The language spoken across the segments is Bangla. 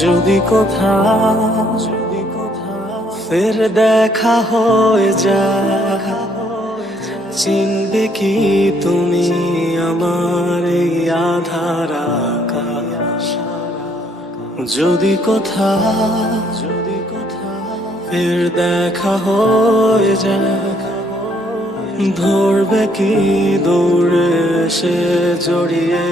যদি কোথাও ফের দেখা হয়ে যায়, চিনবে কি তুমি আমার এই আধার আকাশ? যদি কোথাও ফের দেখা হয়ে যায়, ধরবে কি দৌড়ে সে জড়িয়ে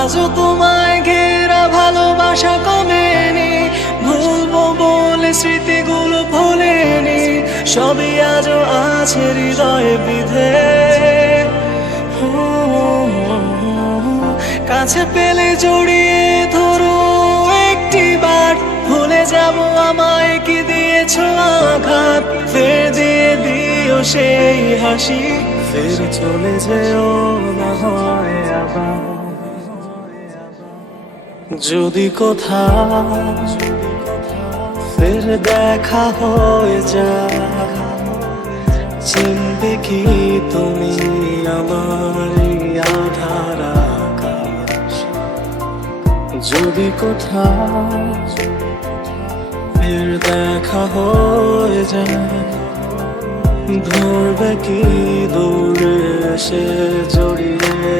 আজও তোমায় ঘেরা ভালোবাসা কমেনি, ভুলবো বলে স্মৃতিগুলো ভোলেনি, সবই আজও আছে হৃদয়ে বিধে। কাছে পেলে জড়িয়ে ধরো একটি বার, ভুলে যাবো আমায় কি দিয়েছ আঘাত, ফের দিয়ে দিও সেই হাসি, ফের চলে যেও না হয় আবার। যদি কোথাও ফের দেখা হয়ে যায়, চিনবে কি তুমি আমার আধার আকাশ? যদি কোথাও ফের দেখা হয়ে যায়, ধরবে কি দৌড়ে সে জড়িয়ে